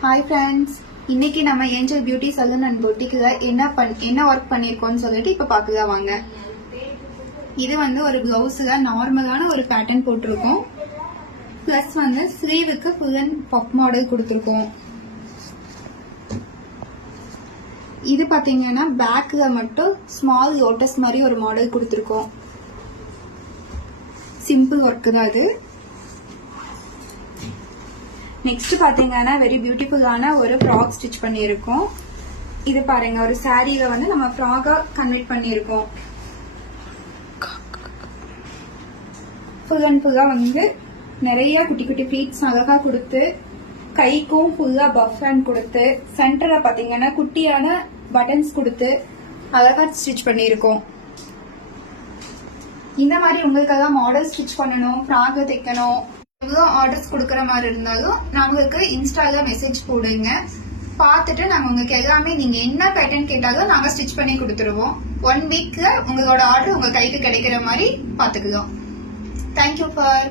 Hi friends, இன்னைக்கு நம்ம angel beauty salon and பொட்டிக்ல என்ன ஒர்க் பண்ணிருக்கோம்னு சொல்லிட்டு இப்ப பாக்கலாம் வாங்க. இது வந்து ஒரு பிளவுஸ்ல நார்மலான ஒரு பேட்டர்ன் போட்டிருக்கோம். பிளஸ் வந்து ஸ்லீவுக்கு ஃபுல் அண்ட் பப் மாடல் கொடுத்துருக்கோம். இது பாத்தீங்கன்னா பேக்ல மட்டும் ஸ்மால் லோட்டஸ் மாதிரி ஒரு மாடல் கொடுத்துருக்கோம். சிம்பிள் ஒர்க் தான் அது. நெக்ஸ்ட் பாத்தீங்கன்னா வெரி பியூட்டிஃபுல்லான ஒரு ஃப்ராக் ஸ்டிச் பண்ணியிருக்கோம். இது பாருங்க, ஒரு சாரீல வந்து நம்ம ஃப்ராகா கன்வெர்ட் பண்ணியிருக்கோம். ஃபுல் அண்ட் ஃபுல்லா வந்து நிறைய குட்டி குட்டி பீட்ஸ் அழகா கொடுத்து, கைக்கும் ஃபுல்லா பஃப் ஹேண்ட் கொடுத்து, சென்டர்ல பாத்தீங்கன்னா குட்டியான பட்டன்ஸ் கொடுத்து அழகா ஸ்டிச் பண்ணியிருக்கோம். இந்த மாதிரி உங்களுக்கெல்லாம் மாடல் ஸ்டிச் பண்ணணும், ஃப்ராக் தைக்கணும், எவ்வளோ ஆர்டர்ஸ் கொடுக்குற மாதிரி இருந்தாலும் நம்மளுக்கு இன்ஸ்டால மெசேஜ் போடுங்க. பார்த்துட்டு நாங்கள் உங்களுக்கு எல்லாமே நீங்கள் என்ன பேட்டர்ன் கேட்டாலும் நாங்கள் ஸ்டிச் பண்ணி கொடுத்துருவோம். 1 வீக்ல உங்களோட ஆர்டர் உங்கள் கைக்கு கிடைக்கிற மாதிரி பார்த்துக்கலாம். Thank you for